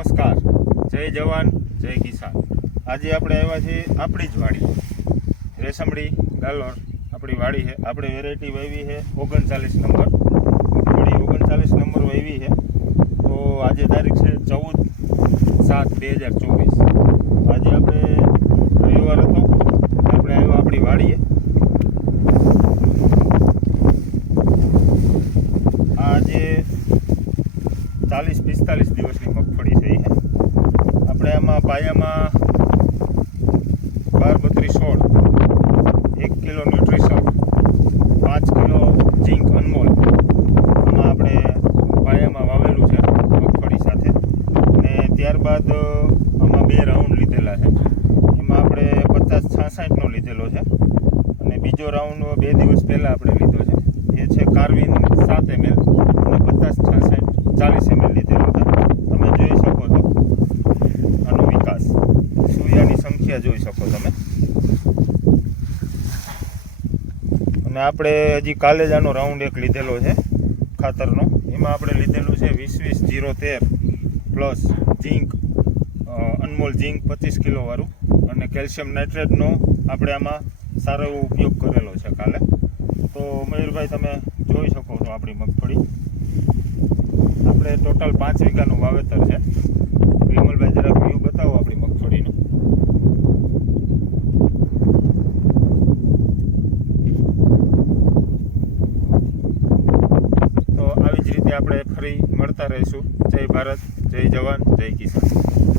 નમસ્કાર. જય જવાન, જય કિસાન. આજે આપણે આવ્યા છીએ આપણી જ વાડી. રેશમડી ગાલોર, આપણી વાડી છે. આપણી વેરાયટી વાવી છે ઓગણચાલીસ નંબર. મગફળી ઓગણચાલીસ નંબર વાવી છે. તો આજે તારીખ છે ચૌદ સાત બે હજાર ચોવીસ. આજે આપણે રવિવાર હતો. આપણે આવ્યા આપણી વાડીએ. આજે ચાલીસ પિસ્તાલીસ દિવસની મગફળી. પાયામાં બાર બત્રીસ સોળ એક કિલો ન્યુટ્રિશન, પાંચ કિલો ઝીંક અનમોલ. આમાં આપણે પાયામાં વાવેલું છે મગફળી સાથે. અને ત્યારબાદ આમાં બે રાઉન્ડ લીધેલા છે. એમાં આપણે પચાસ છાસઠનો લીધેલો છે. અને બીજો રાઉન્ડ બે દિવસ પહેલાં આપણે લીધો છે. એ છે કાર્વિન સાત એમએલ અને પચાસ છાસઠ ચાલીસ એમએલ લીધેલો છે તમે જોઈ શકો છો આનો વિકાસ સૂર્યની સંખ્યા જોઈ શકો તમે. અને આપણે હજી કાલે જ આનો રાઉન્ડ એક લીધેલો છે ખાતરનો. એમાં આપણે લીધેલું છે વીસ વીસ જીરો તેર પ્લસ ઝીંક અનમોલ ઝીંક પચીસ કિલોવાળું અને કેલ્શિયમ નાઇટ્રેટનો આપણે આમાં સારો એવો ઉપયોગ કરેલો છે કાલે. તો મયુરભાઈ, તમે જોઈ શકો છો આપણી મગફળી. આપણે ટોટલ પાંચ વીઘાનું વાવેતર છે. આપણે ફરી મળતા રહીશું. જય ભારત જય જવાન જય કિસાન.